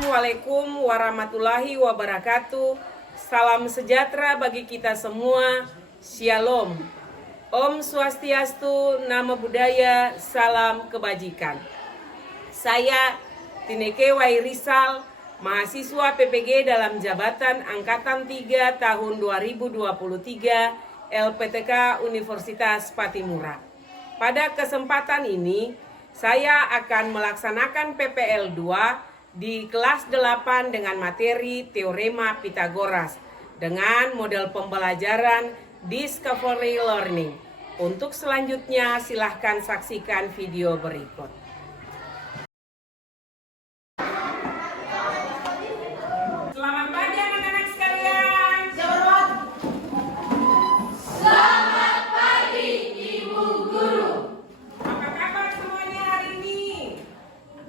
Assalamualaikum warahmatullahi wabarakatuh. Salam sejahtera bagi kita semua. Shalom. Om Swastiastu, Namo Buddhaya, salam kebajikan. Saya Tineke Wairisal, mahasiswa PPG dalam jabatan Angkatan 3 tahun 2023 LPTK Universitas Pattimura. Pada kesempatan ini, saya akan melaksanakan PPL 2 di kelas 8 dengan materi Teorema Pythagoras dengan model pembelajaran Discovery Learning. Untuk selanjutnya silahkan saksikan video berikut. Selamat pagi anak-anak sekalian. Selamat pagi, Ibu Guru. Apa kabar semuanya hari ini?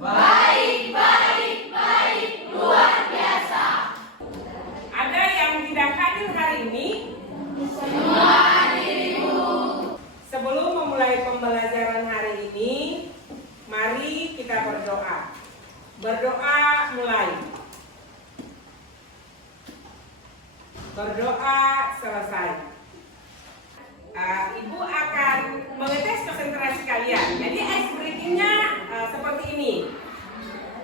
Baik, luar biasa. Ada yang tidak hadir hari ini? Semua dirimu. Sebelum memulai pembelajaran hari ini, mari kita berdoa. Berdoa mulai. Berdoa selesai. Ibu akan mengetes konsentrasi kalian. Jadi ice breaking-nya seperti ini.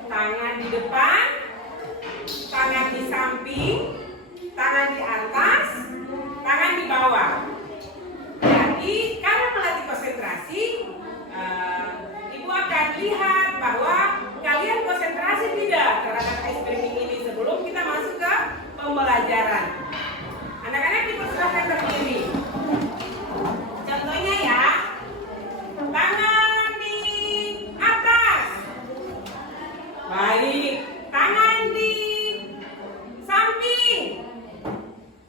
Tangan di depan, tangan di samping, tangan di atas, tangan di bawah. Jadi kalau melatih konsentrasi, Ibu akan lihat bahwa kalian konsentrasi tidak terhadap ice breaking ini sebelum kita masuk ke pembelajaran. Anak-anak dipersilakan berdiri. Contohnya ya, tangan di atas. Baik, tangan di samping.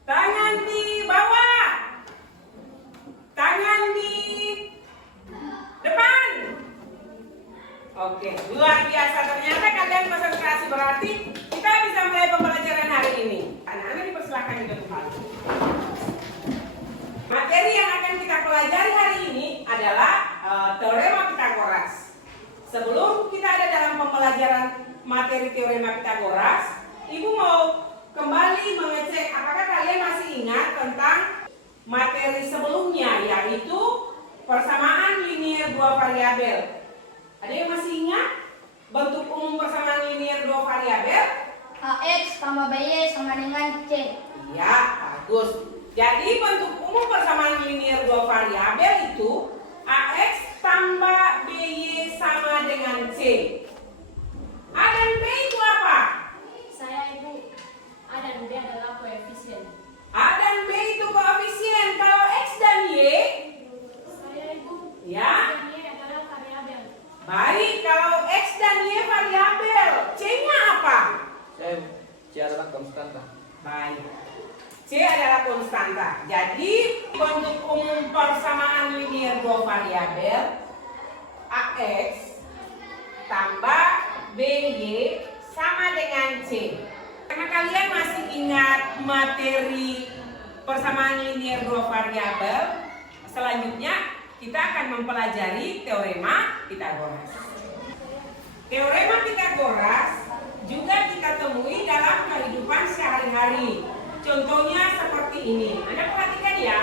Tangan di bawah. Tangan di depan. Oke, luar biasa. Ternyata kalian konsentrasi, berarti kita bisa mulai pembelajaran hari ini. Anak-anak dipersilakan di depan. Materi yang akan kita pelajari hari ini adalah Teorema Pythagoras. Sebelum kita ada dalam pembelajaran materi Teorema Pythagoras, Ibu mau kembali mengecek apakah kalian masih ingat tentang materi sebelumnya, yaitu persamaan linier dua variabel. Ada yang masih ingat bentuk umum persamaan linier dua variabel? AX tambah BY sama dengan C. Iya, bagus. Jadi bentuk umum persamaan linier dua variabel itu AX tambah BY sama dengan C. A dan B itu apa? Saya Ibu. A dan B adalah koefisien. A dan B itu koefisien. Kalau X dan Y? Saya Ibu. Ya. A dan Y adalah variabel. Baik, kalau X dan Y variabel, C-nya apa? C adalah konstanta. Baik. C adalah konstanta. Jadi bentuk umum persamaan linier dua variabel AX tambah BY sama dengan C. Karena kalian masih ingat materi persamaan linier dua variabel, selanjutnya kita akan mempelajari Teorema Pythagoras. Teorema Pythagoras juga kita temui dalam kehidupan sehari-hari. Contohnya seperti ini. Anda perhatikan ya.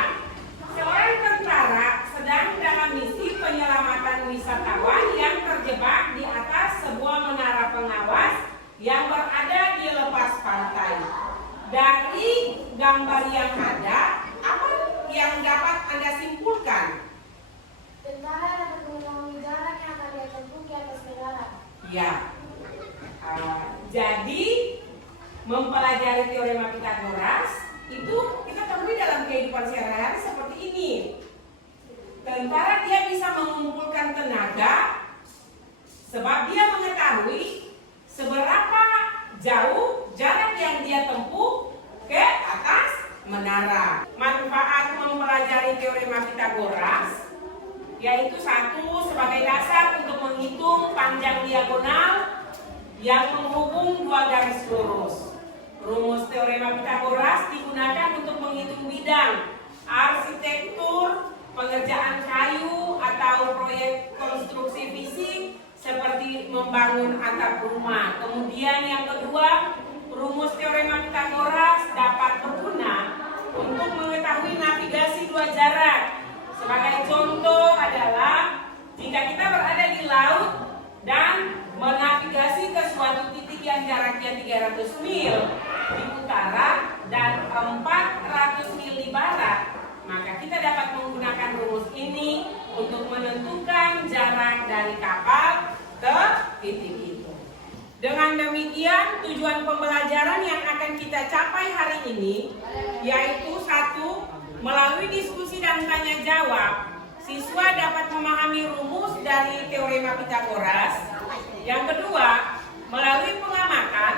Seorang tentara sedang dalam misi penyelamatan wisatawan yang terjebak di atas sebuah menara pengawas yang berada di lepas pantai. Dari gambar yang ada, apa yang dapat Anda simpulkan? Tentara dapat mengetahui jarak yang akan dia tempuh ke atas negara. Ya. Jadi mempelajari Teorema Pythagoras itu kita temui dalam kehidupan sehari-hari seperti ini. Tentara dia bisa mengumpulkan tenaga sebab dia mengetahui seberapa jauh jarak yang dia tempuh ke atas menara. Manfaat mempelajari Teorema Pythagoras yaitu satu, sebagai dasar untuk menghitung panjang diagonal yang menghubung dua garis lurus. Rumus Teorema Pythagoras digunakan untuk menghitung bidang arsitektur, pengerjaan kayu atau proyek konstruksi fisik seperti membangun atap rumah. Kemudian yang kedua, rumus teorema Pythagoras dapat berguna untuk mengetahui navigasi dua jarak. Sebagai contoh adalah jika kita berada di laut dan menavigasi ke suatu titik yang jaraknya 300 mil di utara dan 400 mil di barat, maka kita dapat menggunakan rumus ini untuk menentukan jarak dari kapal ke titik itu. Dengan demikian, tujuan pembelajaran yang akan kita capai hari ini yaitu satu, melalui diskusi dan tanya jawab, siswa dapat memahami rumus dari teorema Pythagoras. Yang kedua, melalui pengamatan,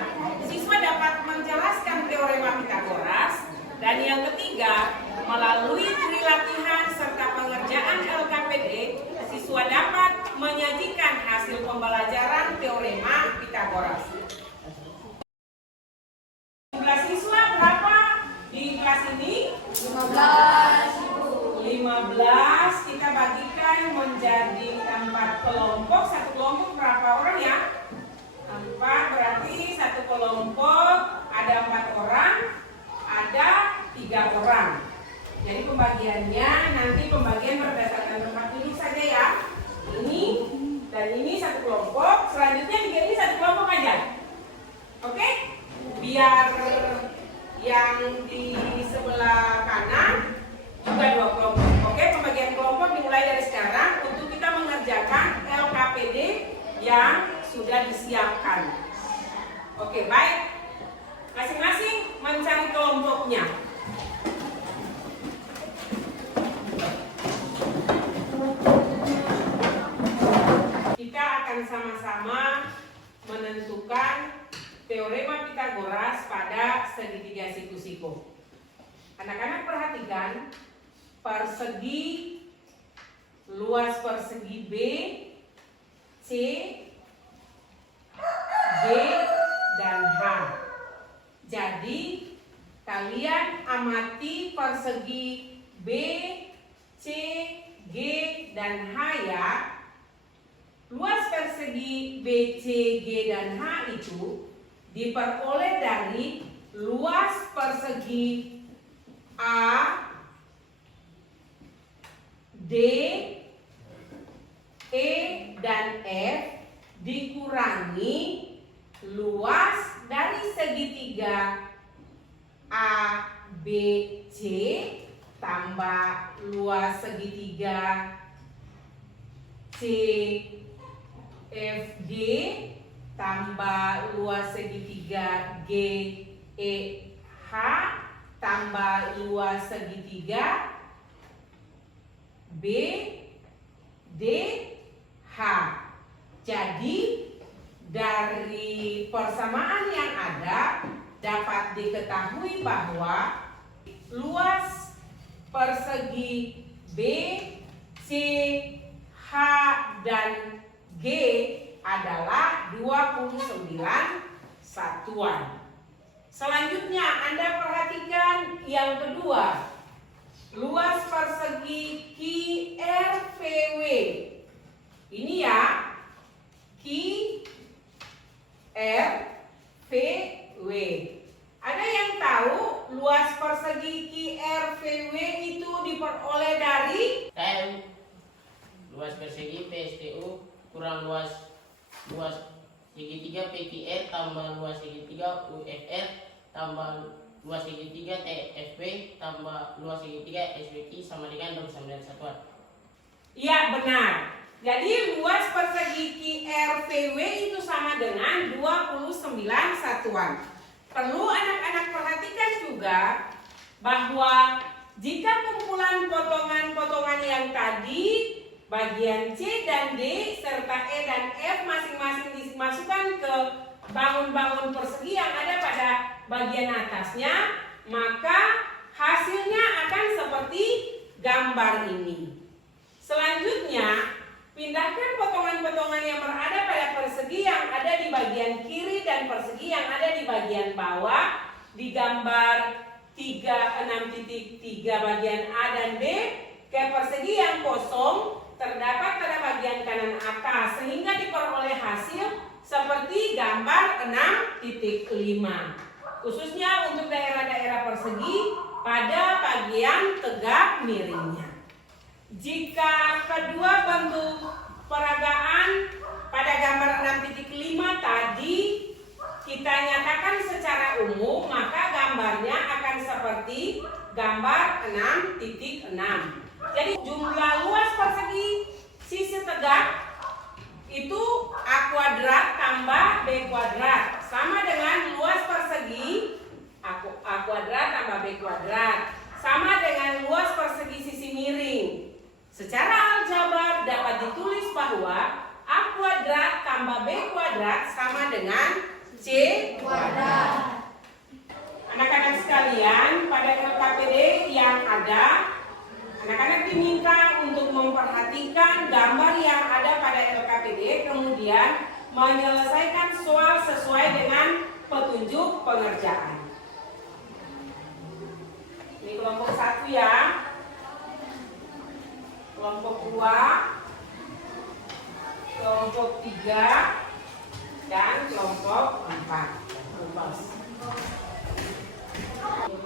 siswa dapat menjelaskan teorema Pythagoras. Dan yang ketiga, melalui latihan serta pengerjaan LKPD, siswa dapat menyajikan hasil pembelajaran teorema Pythagoras. Jumlah siswa berapa di kelas ini? 15. Kita bagikan menjadi 4 kelompok. Satu kelompok berapa orang ya? 4, berarti satu kelompok ada 4 orang, ada 3 orang. Jadi pembagiannya nanti pembagian berdasarkan tempat duduk saja ya. Ini dan ini satu kelompok. Selanjutnya 3 ini satu kelompok aja. Oke? Biar yang di sebelah kanan juga 2 kelompok. Oke, pembagian kelompok dimulai dari sekarang untuk kita mengerjakan LKPD yang sudah disiapkan. Oke, baik. Masing-masing mencari kelompoknya. Kita akan sama-sama menentukan teorema Pythagoras pada segitiga siku-siku. Anak-anak perhatikan, persegi, luas persegi B, C, G, dan H. Jadi, kalian amati persegi B, C, G, dan H ya. Luas persegi B, C, G, dan H itu diperoleh dari luas persegi A, D, E, dan F dikurangi luas dari segitiga A, B, C tambah luas segitiga C, F, G tambah luas segitiga G, E, H tambah luas segitiga B, D, H. Jadi dari persamaan yang ada dapat diketahui bahwa luas persegi B, C, H, dan G adalah 29 satuan. Selanjutnya Anda perhatikan yang kedua, luas persegi QRVW. Ini ya, QRVW. Ada yang tahu luas persegi QRVW itu diperoleh dari? Luas persegi PSTU kurang luas segitiga PQR tambah luas segitiga UFR tambah luas segitiga TFB tambah luas segitiga SBQ sama dengan 29 satuan. Iya, benar. Jadi luas persegi QRVW itu sama dengan 29 satuan. Perlu anak-anak perhatikan juga bahwa jika kumpulan potongan-potongan yang tadi bagian C dan D serta E dan F masing-masing dimasukkan ke bangun-bangun persegi yang ada pada bagian atasnya, maka hasilnya akan seperti gambar ini. Selanjutnya, pindahkan potongan-potongan yang berada pada persegi yang ada di bagian kiri dan persegi yang ada di bagian bawah di gambar 6.3 bagian A dan B ke persegi yang kosong terdapat pada bagian kanan atas sehingga diperoleh hasil seperti gambar 6.5. Khususnya untuk daerah-daerah persegi pada bagian tegak miringnya. Jika kedua bentuk peragaan pada gambar 6.5 tadi kita nyatakan secara umum, maka gambarnya akan seperti gambar 6.6. Jadi jumlah luas persegi sisi tegak itu A kuadrat tambah B kuadrat sama dengan luas persegi A kuadrat tambah B kuadrat sama dengan luas persegi sisi miring. Secara aljabar dapat ditulis bahwa A kuadrat tambah B kuadrat sama dengan C kuadrat. Anak-anak sekalian, pada LKPD yang ada, anak-anak diminta untuk memperhatikan gambar yang ada pada LKPD, kemudian menyelesaikan soal sesuai dengan petunjuk pengerjaan. Ini kelompok 1 ya, kelompok 2, kelompok 3, dan kelompok 4.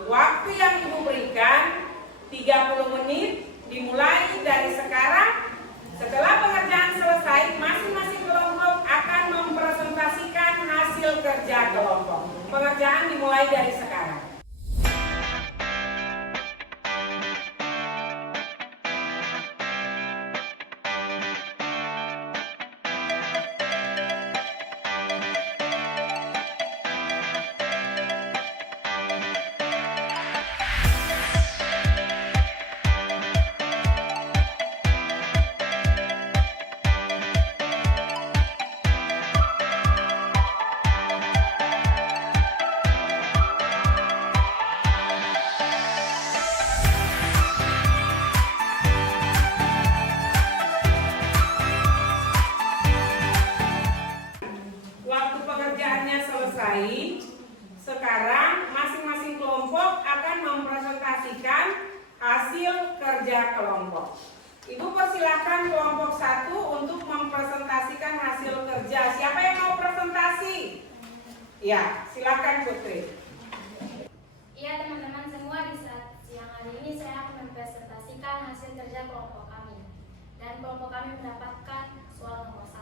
Waktu yang Ibu berikan 30 menit dimulai dari sekarang. Setelah pengerjaan selesai, masing-masing kelompok akan mempresentasikan hasil kerja kelompok. Pengerjaan dimulai dari sekarang. Sekarang masing-masing kelompok akan mempresentasikan hasil kerja kelompok. Ibu persilahkan kelompok 1 untuk mempresentasikan hasil kerja. Siapa yang mau presentasi? Ya, silakan Putri. Iya teman-teman semua, di saat siang hari ini saya akan mempresentasikan hasil kerja kelompok kami. Dan kelompok kami mendapatkan soal nomor 1.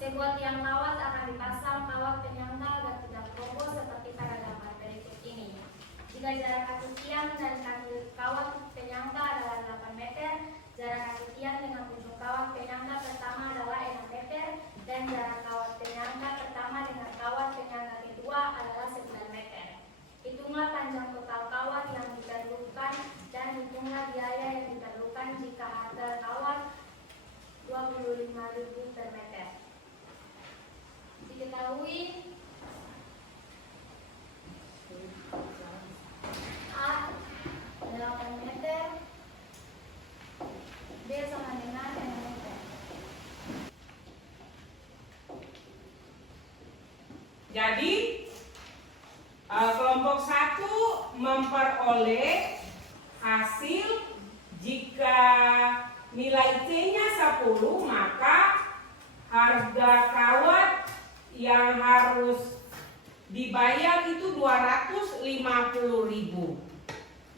Sebuah tiang kawat akan dipasang kawat penyangga agar tidak roboh seperti pada gambar berikut ini. Jika jarak kaki tiang dan kaki kawat penyangga adalah 8 meter, jarak kaki tiang dengan ujung kawat penyangga pertama adalah 6 meter, dan jarak kawat penyangga pertama dengan kawat penyangga kedua adalah 9 meter. Hitunglah panjang total kawat yang diperlukan dan hitunglah biaya yang diperlukan jika harga kawat 25.000 per meter. Diketahui A 8 meter, B sama dengan 6 meter. Jadi kelompok 1 memperoleh hasil jika nilai C-nya 10, maka harga kawat yang harus dibayar itu 250.000.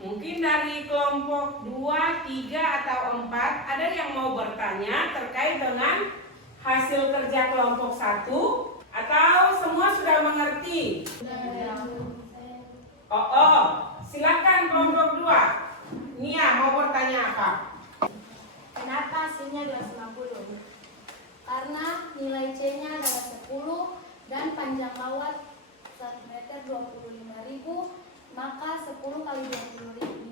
Mungkin dari kelompok 2, 3, atau 4 ada yang mau bertanya terkait dengan hasil kerja kelompok 1, atau semua sudah mengerti? Silakan kelompok 2. Nia mau bertanya apa? Kenapa hasilnya 250? Karena nilai C-nya adalah 10 dan panjang kawat 1 meter 25.000, maka 10 kali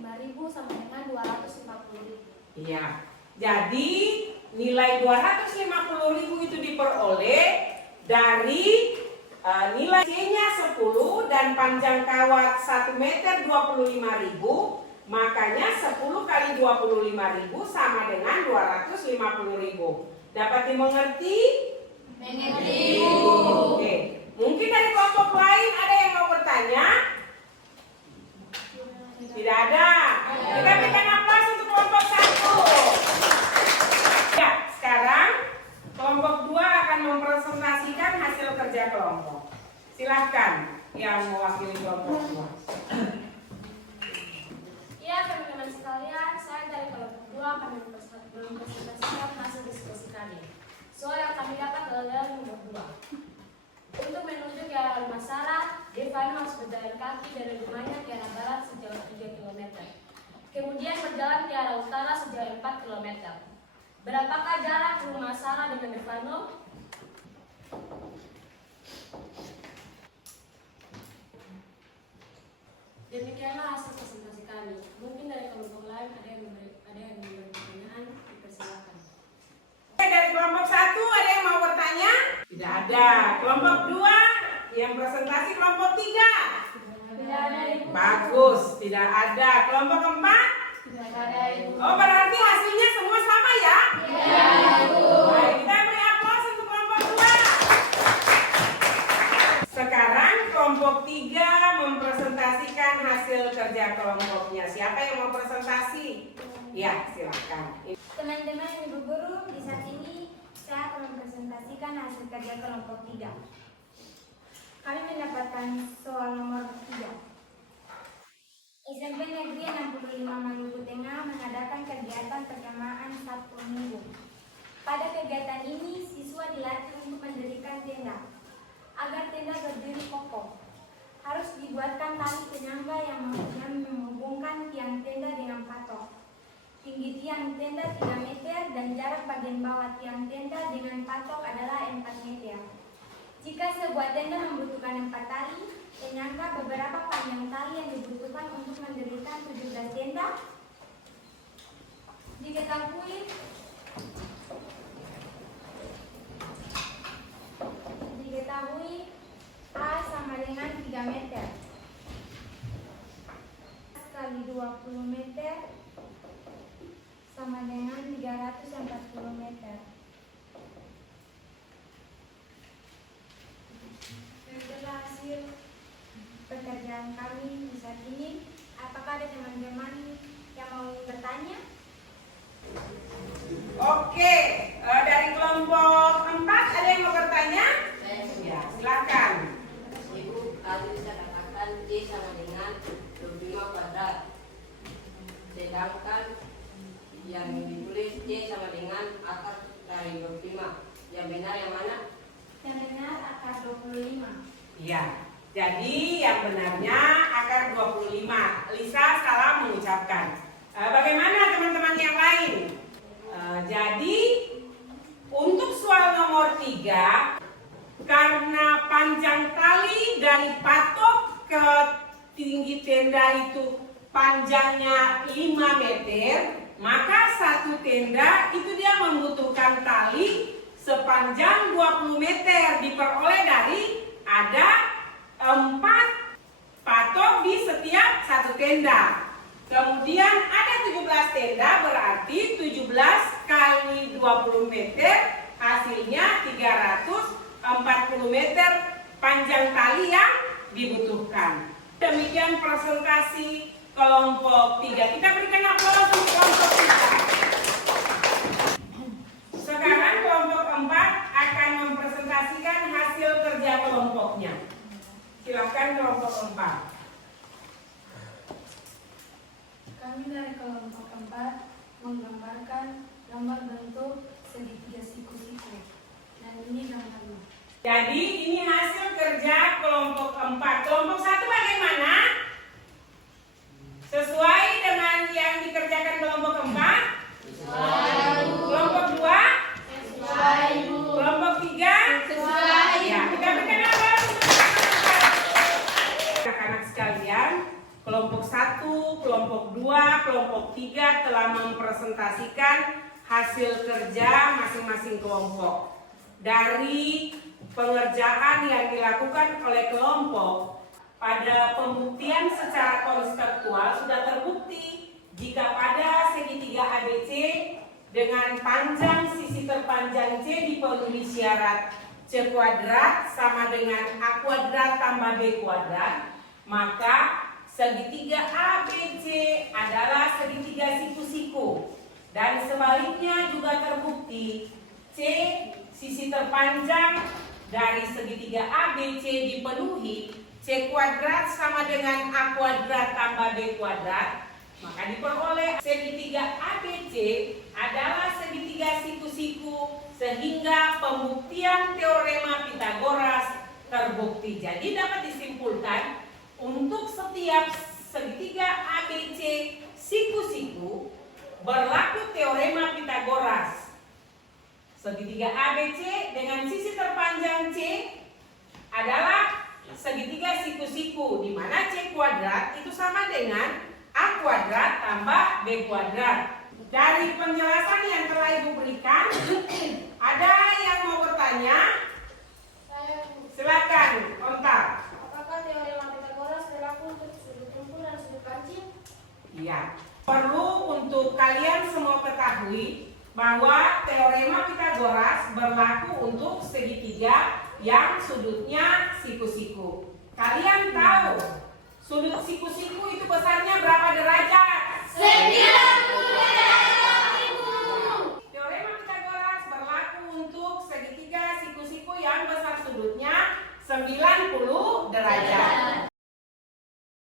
25.000 sama dengan 250.000. Iya. Jadi nilai 250.000 itu diperoleh dari nilai C-nya 10 dan panjang kawat 1 meter 25.000, makanya 10 kali 25.000 sama dengan 250.000. Dapat dimengerti? Mengerti. Oke. Mungkin dari kelompok lain ada yang mau bertanya? Tidak ada. Kita berikan aplaus untuk kelompok 1. kerja kelompok. Silahkan yang mewakili kelompok 2. Ya, teman-teman sekalian, saya dari kelompok 2 akan mempresentasikan hasil diskusi kami. Soal yang kami dapat adalah nomor 2. Untuk menuju ke arah masalah, Devano harus berjalan kaki dari rumahnya ke arah barat sejauh 3 km. Kemudian berjalan ke arah utara sejauh 4 km. Berapakah jarak rumah Sarah dengan Devano? Demikianlah hasil presentasi kami. Mungkin dari kelompok lain ada yang memberi pertanyaan, dipersilakan. Dari kelompok 1 ada yang mau bertanya? Tidak ada. Kelompok 2 yang presentasi kelompok 3? Tidak ada, Ibu. Bagus, tidak ada. Kelompok 4? Tidak ada, Ibu. Oh, berarti hasilnya semua sama ya? Iya, Ibu. Baik, kita beri aplaus untuk kelompok 2. Sekarang kelompok 3 mempresentasikan hasil kerja kelompoknya. Siapa yang mau presentasi? Ya, silakan. Teman-teman Ibu Guru, di saat ini saya akan mempresentasikan hasil kerja kelompok 3. Kami mendapatkan soal nomor 3. SMP Negeri 65 Maluku Tengah mengadakan kegiatan perkemahan Sabtu Minggu. Pada kegiatan ini, siswa dilatih untuk mendirikan tenda. Agar tenda berdiri kokoh, harus dibuatkan tali penyangga yang menghubungkan tiang tenda dengan patok. Tinggi tiang tenda 3 meter dan jarak bagian bawah tiang tenda dengan patok adalah 4 meter. Jika sebuah tenda membutuhkan 4 tali, penyangga beberapa panjang tali yang dibutuhkan untuk mendirikan 17 tenda. Diketahui A sama dengan 3 meter kali 20 meter sama dengan 340 meter. Itulah hasil pekerjaan kami di saat ini. Apakah ada teman-teman yang mau bertanya? Oke, dari kelompok 4 ada yang mau bertanya? Ya, silakan. Ibu, tadi saya katakan C sama dengan 25 kuadrat. Sedangkan yang ditulis C sama dengan akar dari 25. Yang benar yang mana? Yang benar akar 25. Iya. Jadi yang benarnya akar 25. Lisa salah mengucapkan. Bagaimana teman-teman yang lain? Jadi untuk soal nomor 3, karena panjang tali dari patok ke tinggi tenda itu panjangnya 5 meter, maka satu tenda itu dia membutuhkan tali sepanjang 20 meter diperoleh dari ada 4 patok di setiap satu tenda. Kemudian ada 17 tenda, berarti 17 kali 20 meter hasilnya 340 meter panjang tali yang dibutuhkan. Demikian presentasi kelompok 3. Kita berikan aplaus untuk kelompok 3. Sekarang kelompok 4 akan mempresentasikan hasil kerja kelompoknya. Silakan kelompok 4. Kami dari kelompok 4 menggambarkan gambar bentuk segitiga siku-siku. Dan ini gambarnya. Jadi ini hasil kerja kelompok 4. Kelompok 1 bagaimana? Sesuai dengan yang dikerjakan kelompok 4? Sesuai. Kelompok 2? Sesuai, Ibu. Kelompok 3? Sesuai. Ya, kita berikan aplaus untuk anak-anak sekalian. Kelompok 1, kelompok 2, kelompok 3 telah mempresentasikan hasil kerja masing-masing kelompok. Dari pengerjaan yang dilakukan oleh kelompok, pada pembuktian secara konseptual sudah terbukti jika pada segitiga ABC dengan panjang sisi terpanjang C dipenuhi syarat C kuadrat sama dengan A kuadrat tambah B kuadrat, maka segitiga ABC adalah segitiga siku-siku. Dan sebaliknya juga terbukti C sisi terpanjang dari segitiga ABC dipenuhi, C kuadrat sama dengan A kuadrat tambah B kuadrat, maka diperoleh segitiga ABC adalah segitiga siku-siku sehingga pembuktian teorema Pitagoras terbukti. Jadi dapat disimpulkan untuk setiap segitiga ABC siku-siku berlaku teorema Pitagoras. Segitiga ABC dengan sisi terpanjang C adalah segitiga siku-siku, di mana C kuadrat itu sama dengan A kuadrat tambah B kuadrat. Dari penjelasan yang telah Ibu berikan, ada yang mau bertanya? Silakan, Ontar. Apakah teorema Pitagoras berlaku untuk sudut jempol dan sudut kancing? Iya. Perlu untuk kalian semua ketahui bahwa teorema Pitagoras berlaku untuk segitiga yang sudutnya siku-siku. Kalian tahu sudut siku-siku itu besarnya berapa derajat? 90 derajat, Ibu. Teorema Pitagoras berlaku untuk segitiga siku-siku yang besar sudutnya 90 derajat.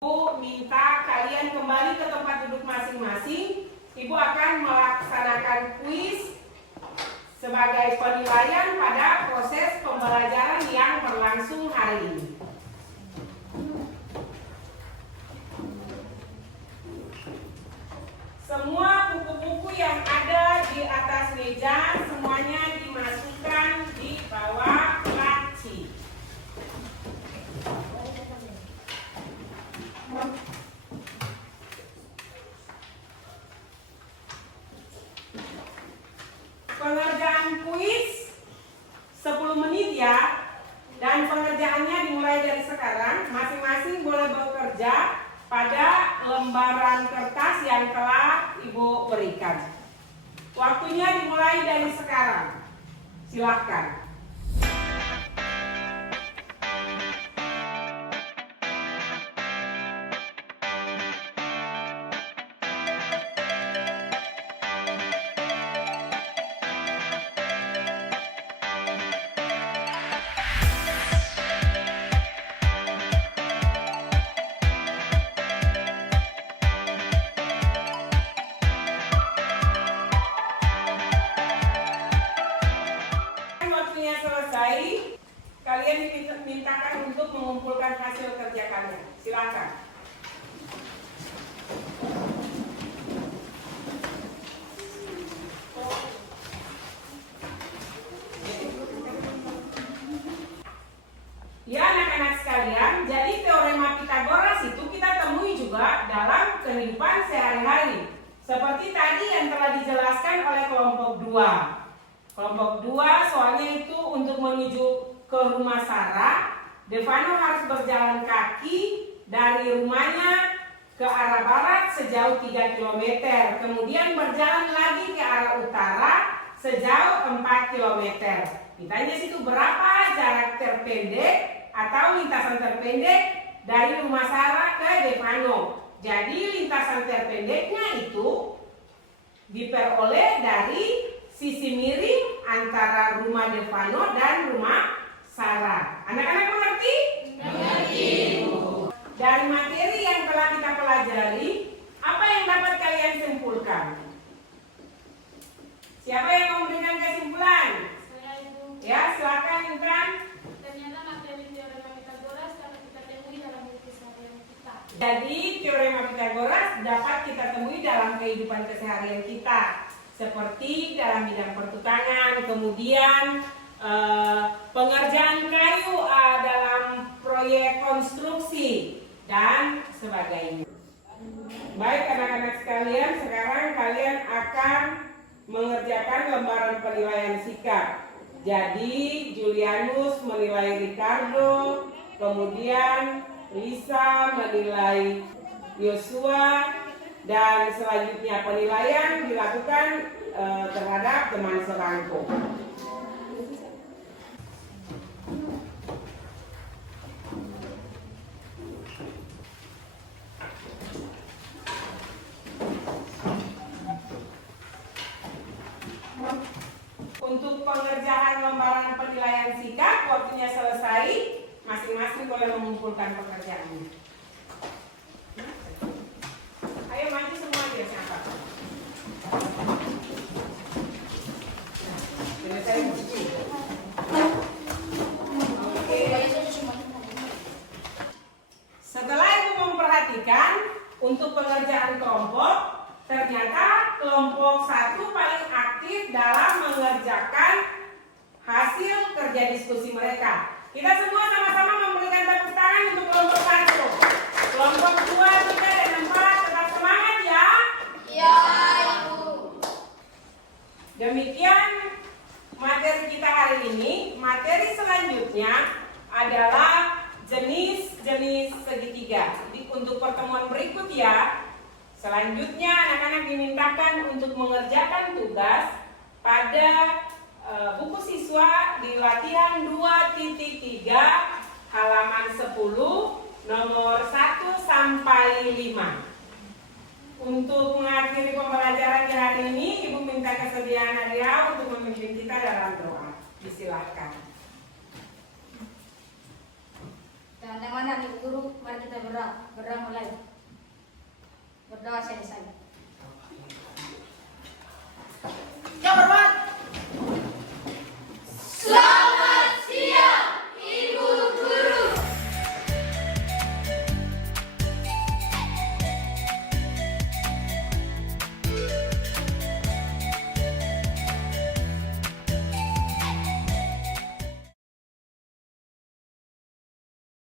Ibu minta kalian kembali ke tempat duduk masing-masing. Ibu akan melaksanakan kuis sebagai penilaian pada proses pembelajaran yang berlangsung hari ini. Semua buku-buku yang ada di atas meja semuanya dimasukkan di bawah laci. Pengerjaan kuis 10 menit ya, dan pengerjaannya dimulai dari sekarang. Masing-masing boleh bekerja pada lembaran kertas yang telah Ibu berikan. Waktunya dimulai dari sekarang. Silahkan. Waktunya selesai, kalian dimintakan untuk mengumpulkan hasil kerja kalian. Silakan. Ya anak-anak sekalian, jadi teorema Pitagoras itu kita temui juga dalam kehidupan sehari-hari. Seperti tadi yang telah dijelaskan oleh kelompok 2. Kelompok 2 soalnya itu untuk menuju ke rumah Sarah, Devano harus berjalan kaki dari rumahnya ke arah barat sejauh 3 km. Kemudian berjalan lagi ke arah utara sejauh 4 km. Ditanya situ berapa jarak terpendek atau lintasan terpendek dari rumah Sarah ke Devano. Jadi lintasan terpendeknya itu diperoleh dari sisi miring antara rumah Devano dan rumah Sarah. Anak-anak mengerti? Mengerti. Dari materi yang telah kita pelajari, apa yang dapat kalian simpulkan? Siapa yang mau memberikan kesimpulan? Saya, Ibu. Ya, silakan Intan. Ternyata materi teorema Pitagoras dapat kita temui dalam buku seharian kita. Jadi teorema Pitagoras dapat kita temui dalam kehidupan keseharian kita, seperti dalam bidang pertukangan, kemudian pengerjaan kayu dalam proyek konstruksi dan sebagainya. Baik anak-anak sekalian, sekarang kalian akan mengerjakan lembaran penilaian sikap. Jadi Julianus menilai Ricardo, kemudian Lisa menilai Yosua, dan selanjutnya penilaian dilakukan terhadap teman serangkum. Untuk pengerjaan lembaran penilaian sikap, waktunya mulai mengumpulkan pekerjaannya. Ayo maju semua dia siapa? Selesai buku. Oke. Setelah ibu memperhatikan untuk pengerjaan kelompok, ternyata kelompok 1 paling aktif dalam mengerjakan hasil kerja diskusi mereka. Kita semua sama-sama memberikan tepuk tangan untuk kelompok 1. Kelompok 2, 3, dan 4 tetap semangat ya. Iya, Ibu. Demikian materi kita hari ini. Materi selanjutnya adalah jenis-jenis segitiga. Jadi untuk pertemuan berikut ya, selanjutnya anak-anak dimintakan untuk mengerjakan tugas pada buku siswa di latihan 2.3 halaman 10 nomor 1 sampai 5. Untuk mengakhiri pembelajaran di hari ini, Ibu minta kesediaan Nadia untuk memimpin kita dalam doa. Disilahkan. Teman-teman dan ibu guru, mari kita berdoa mulai. Berdoa saya.